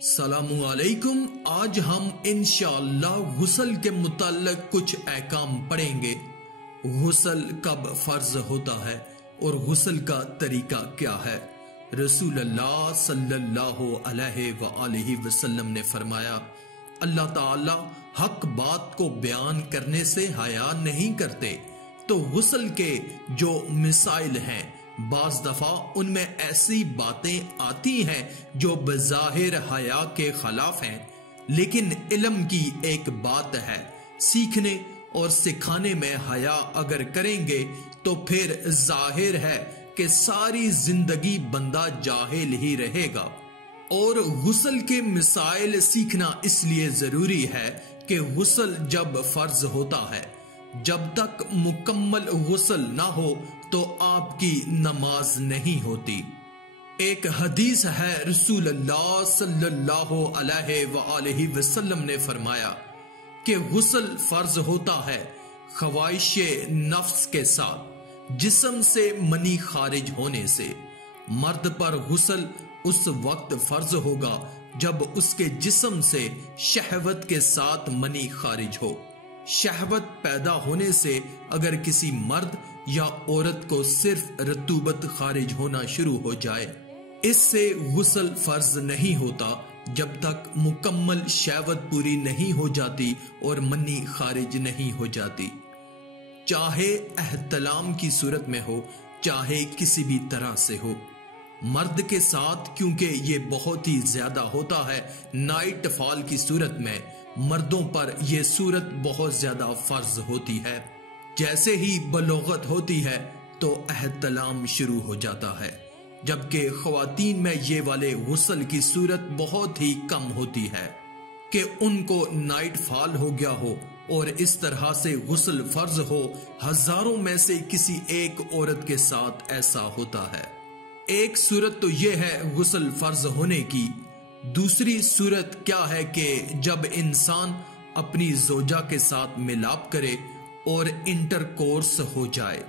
सलामु अलैकुम। आज हम इंशाअल्लाह गुस्ल के मुताल्लिक कुछ अहकाम पढ़ेंगे। गुस्ल कब फर्ज होता है और गुस्ल का तरीका क्या है। रसूलुल्लाह सल्लल्लाहु अलैहि वसल्लम ने फरमाया, अल्लाह ताला हक बात को बयान करने से हया नहीं करते, तो गुस्ल के जो मिसाइल हैं बाज दफा उनमें ऐसी बातें आती हैं जो बज़ाहिर हया के खिलाफ हैं, लेकिन इल्म की एक बात है, सीखने और सिखाने में हया अगर करेंगे तो फिर जाहिर है कि सारी जिंदगी बंदा जाहिल ही रहेगा। और गुस्ल के मिसाइल सीखना इसलिए जरूरी है कि गुस्ल जब फर्ज होता है, जब तक मुकम्मल गुस्ल ना हो तो आपकी नमाज नहीं होती। एक हदीस है, रसूलुल्लाह सल्लल्लाहु अलैहि वसल्लम ने फरमाया कि गुस्ल फर्ज होता है ख्वाहिशे नफ्स के साथ, जिस्म से मनी खारिज होने से। मर्द पर गुस्ल उस वक्त फर्ज होगा जब उसके जिस्म से शहवत के साथ मनी खारिज हो। शहवत पैदा होने से अगर किसी मर्द या औरत को सिर्फ रतूबत खारिज होना शुरू हो जाए, इससे गुस्ल फर्ज नहीं होता जब तक मुकम्मल शहवत पूरी नहीं हो जाती और मनी खारिज नहीं हो जाती, चाहे एहतलाम की सूरत में हो चाहे किसी भी तरह से हो। मर्द के साथ क्योंकि ये बहुत ही ज्यादा होता है, नाइट फॉल की सूरत में मर्दों पर यह सूरत बहुत ज्यादा फर्ज होती है। जैसे ही बलोगत होती है तो एहतलाम शुरू हो जाता है, जबकि ख्वातीन में ये वाले गुस्ल की सूरत बहुत ही कम होती है कि उनको नाइट फॉल हो गया हो और इस तरह से गुस्ल फर्ज हो। हजारों में से किसी एक औरत के साथ ऐसा होता है। एक सूरत तो यह है गुस्ल फर्ज होने की। दूसरी सूरत क्या है कि जब इंसान अपनी जोजा के साथ मिलाप करे और इंटरकोर्स हो जाए,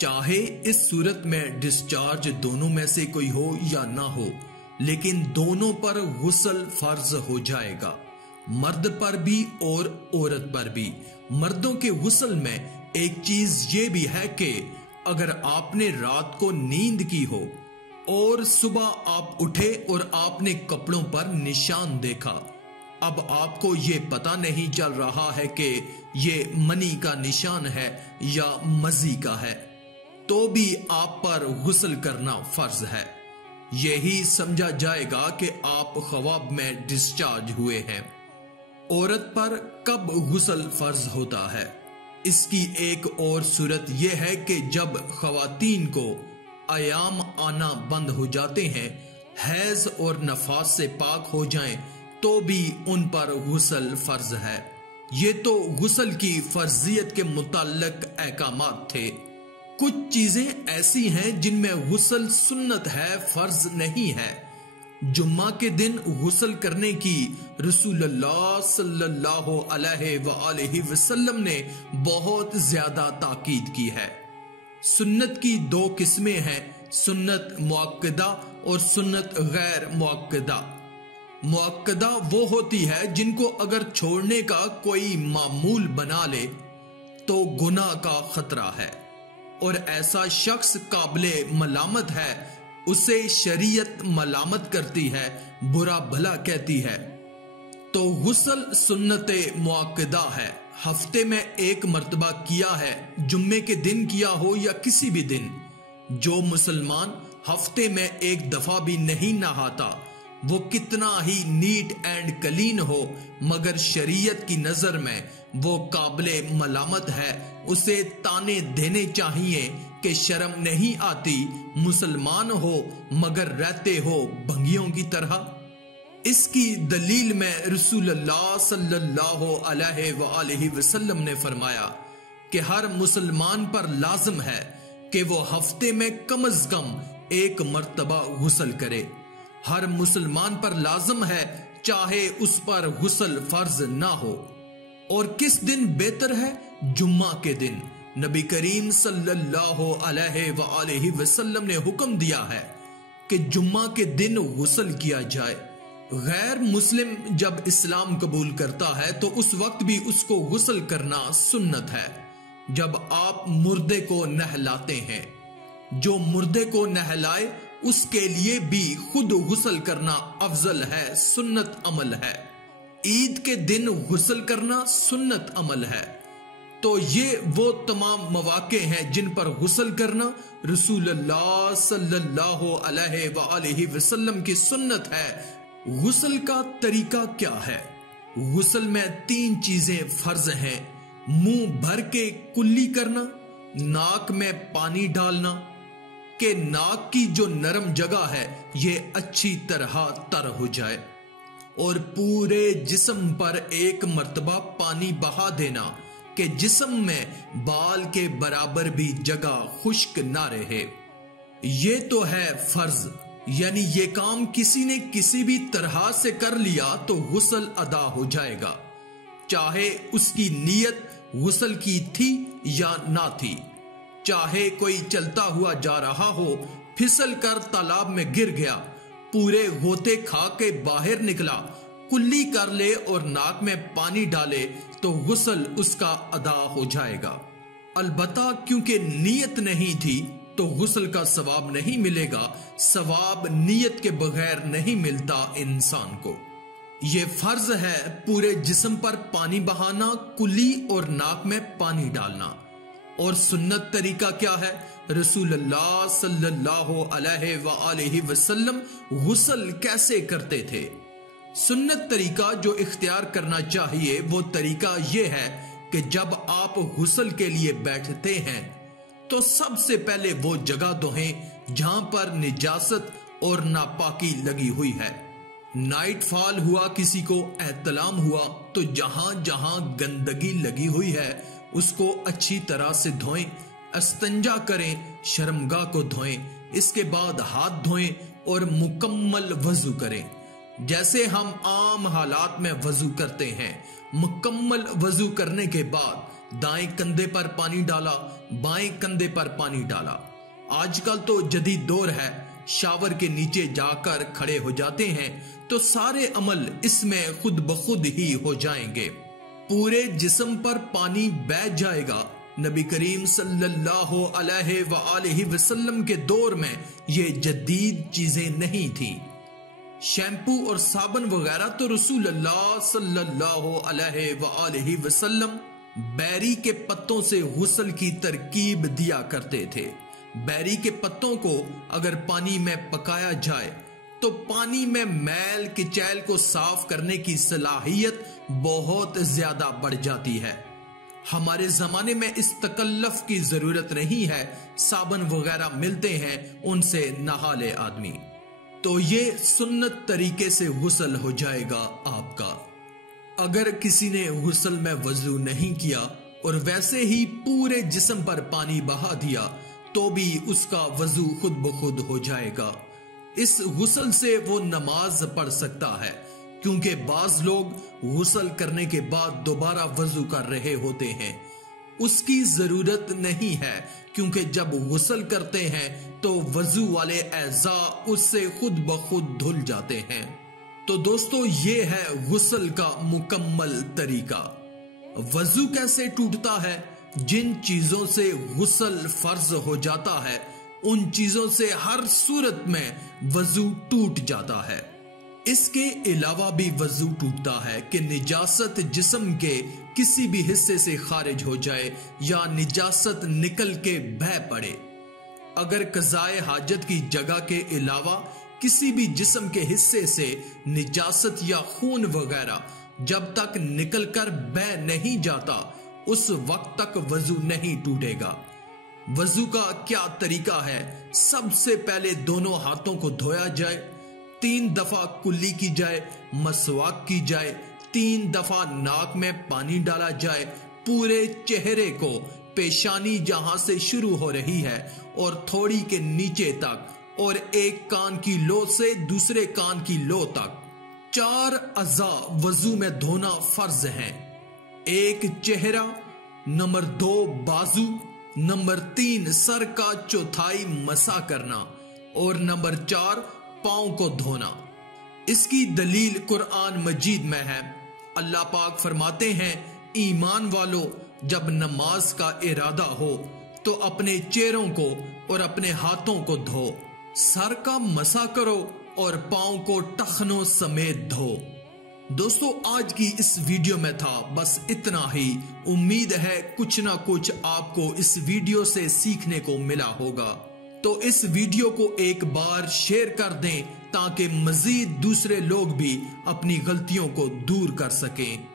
चाहे इस सूरत में डिस्चार्ज दोनों में से कोई हो या ना हो, लेकिन दोनों पर गुस्ल फर्ज हो जाएगा, मर्द पर भी और औरत पर भी। मर्दों के गुस्ल में एक चीज ये भी है कि अगर आपने रात को नींद की हो और सुबह आप उठे और आपने कपड़ों पर निशान देखा, अब आपको ये पता नहीं चल रहा है कि ये मनी का निशान है या मजी का है, तो भी आप पर गुस्ल करना फर्ज है। यही समझा जाएगा कि आप ख्वाब में डिस्चार्ज हुए हैं। औरत पर कब गुस्ल फर्ज होता है, इसकी एक और सूरत यह है कि जब ख्वातीन को अयाम आना बंद हो जाते हैं, हैज और नफास से पाक हो जाएं, तो भी उन पर गुस्ल फर्ज है। ये तो गुस्ल की फर्जियत के मुताल्लिक अहकामात थे। कुछ चीजें ऐसी हैं जिनमें गुस्ल सुन्नत है, फर्ज नहीं है। जुम्मा के दिन गुस्ल करने की रसूलुल्लाह सल्लल्लाहु अलैहि वसल्लम ने बहुत ज्यादा ताकीद की है। सुन्नत की दो किस्में हैं, सुन्नत मुअक्कदा और सुन्नत गैर मुअक्कदा। मुअक्कदा वो होती है जिनको अगर छोड़ने का कोई मामूल बना ले तो गुनाह का खतरा है और ऐसा शख्स काबिले मलामत है, उसे शरीयत मलामत करती है, बुरा भला कहती है। तो गुस्ल सुन्नत मुअक्कदा है, हफ्ते में एक मर्तबा किया है, जुम्मे के दिन किया हो या किसी भी दिन। जो मुसलमान हफ्ते में एक दफा भी नहीं नहाता, वो कितना ही नीट एंड क्लीन हो, मगर शरीयत की नजर में वो काबिले मलामत है, उसे ताने देने चाहिए कि शर्म नहीं आती, मुसलमान हो मगर रहते हो भंगियों की तरह। इसकी दलील में रसूलुल्लाह सल्लल्लाहु अलैहि वसल्लम ने फरमाया कि हर मुसलमान पर लाजिम है कि वो हफ्ते में कम अज कम एक मर्तबा गुस्ल करे। हर मुसलमान पर लाजिम है, चाहे उस पर गुस्ल फर्ज ना हो। और किस दिन बेहतर है? जुम्मा के दिन। नबी करीम सल्लल्लाहु अलैहि वसल्लम ने हुक्म दिया है कि जुम्मा के दिन गुस्ल किया जाए। गैर मुस्लिम जब इस्लाम कबूल करता है तो उस वक्त भी उसको गुस्ल करना सुन्नत है। जब आप मुर्दे को नहलाते हैं, जो मुर्दे को नहलाए उसके लिए भी खुद गुस्ल करना अफजल है, सुन्नत अमल है। ईद के दिन गुस्ल करना सुन्नत अमल है। तो ये वो तमाम मौके हैं जिन पर गुस्ल करना रसूलुल्लाह सल्लल्लाहु अलैहि वसल्लम की सुन्नत है। गुस्ल का तरीका क्या है? गुस्ल में 3 चीजें फर्ज हैं। मुंह भर के कुल्ली करना, नाक में पानी डालना कि नाक की जो नरम जगह है ये अच्छी तरह तर हो जाए, और पूरे जिस्म पर एक मर्तबा पानी बहा देना कि जिस्म में बाल के बराबर भी जगह खुश्क ना रहे। ये तो है फर्ज, यानी ये काम किसी ने किसी भी तरह से कर लिया तो गुस्ल अदा हो जाएगा, चाहे उसकी नीयत गुस्ल की थी या ना थी। चाहे कोई चलता हुआ जा रहा हो, फिसल कर तालाब में गिर गया, पूरे गोते खा के बाहर निकला, कुल्ली कर ले और नाक में पानी डाले तो गुस्ल उसका अदा हो जाएगा। अलबत्ता क्योंकि नीयत नहीं थी तो गुस्ल का सवाब नहीं मिलेगा। सवाब नीयत के बगैर नहीं मिलता इंसान को। ये फर्ज है पूरे जिस्म पर पानी बहाना, कुल्ली और नाक में पानी डालना। और सुन्नत तरीका क्या है? रसूलुल्लाह सल्लल्लाहु अलैहि वसल्लम गुस्ल कैसे करते थे? सुन्नत तरीका जो इख्तियार करना चाहिए वो तरीका ये है कि जब आप गुस्ल के लिए बैठते हैं तो सबसे पहले वो जगह धोएं जहां पर निजासत और नापाकी लगी हुई है। नाइट फॉल हुआ, किसी को एहतलाम हुआ, तो जहां जहां गंदगी लगी हुई है उसको अच्छी तरह से धोएं, अस्तंजा करें, शर्मगाह को धोएं, इसके बाद हाथ धोएं और मुकम्मल वजू करें जैसे हम आम हालात में वजू करते हैं। मुकम्मल वजू करने के बाद दाएं कंधे पर पानी डाला, बाएं कंधे पर पानी डाला। आजकल तो जदीद दौर है, शावर के नीचे जाकर खड़े हो जाते हैं तो सारे अमल इसमें खुद ब खुद ही हो जाएंगे, पूरे जिस्म पर पानी बह जाएगा। नबी करीम सल्लल्लाहु अलैहि वसल्लम के दौर में ये जदीद चीजें नहीं थी। शैम्पू और साबुन वगैरह तो रसूलुल्लाह सल्लल्लाहु अलैहि वसल्लम बैरी के पत्तों से गुस्ल की तरकीब दिया करते थे। बैरी के पत्तों को अगर पानी में पकाया जाए तो पानी में मैल किचैल को साफ करने की सलाहियत बहुत ज्यादा बढ़ जाती है। हमारे जमाने में इस तकल्लुफ की जरूरत नहीं है, साबुन वगैरह मिलते हैं, उनसे नहा ले आदमी। तो ये सुन्नत तरीके से गुस्ल हो जाएगा आपका। अगर किसी ने गुस्ल में वजू नहीं किया और वैसे ही पूरे जिस्म पर पानी बहा दिया तो भी उसका वजू खुद ब खुद हो जाएगा। इस गुस्ल से वो नमाज पढ़ सकता है, क्योंकि बाज लोग गुस्ल करने के बाद दोबारा वजू कर रहे होते हैं। उसकी जरूरत नहीं है, क्योंकि जब गुस्ल करते हैं तो वजू वाले एज़ा उससे खुद ब खुद धुल जाते हैं। तो दोस्तों ये है गुस्ल का मुकम्मल तरीका। वजू कैसे टूटता है? जिन चीजों से गुस्ल फर्ज हो जाता है उन चीजों से हर सूरत में वजू टूट जाता है। इसके अलावा भी वजू टूटता है कि निजासत जिस्म के किसी भी हिस्से से खारिज हो जाए या निजासत निकल के बह पड़े। अगर कज़ाए हाजत की जगह के अलावा किसी भी जिस्म के हिस्से से निजासत या खून वगैरह जब तक निकल कर बह नहीं जाता उस वक्त तक वजू नहीं टूटेगा। वजू का क्या तरीका है? सबसे पहले दोनों हाथों को धोया जाए, 3 दफा कुल्ली की जाए, मसवाक की जाए, 3 दफा नाक में पानी डाला जाए, पूरे चेहरे को पेशानी जहां से शुरू हो रही है और थोड़ी के नीचे तक, और एक कान की लो से दूसरे कान की लो तक 4 अज़ा वजू में धोना फर्ज है। 1 चेहरा, नंबर 2 बाजू, नंबर 3 सर का चौथाई मसा करना और नंबर 4 पांव को धोना। इसकी दलील कुरान मजीद में है। अल्लाह पाक फरमाते हैं, ईमान वालों, जब नमाज का इरादा हो तो अपने चेहरों को और अपने हाथों को धो, सर का मसा करो और पांव को टखनों समेत धो। दोस्तों, आज की इस वीडियो में था बस इतना ही। उम्मीद है कुछ ना कुछ आपको इस वीडियो से सीखने को मिला होगा। तो इस वीडियो को एक बार शेयर कर दें ताकि मजीद दूसरे लोग भी अपनी गलतियों को दूर कर सकें।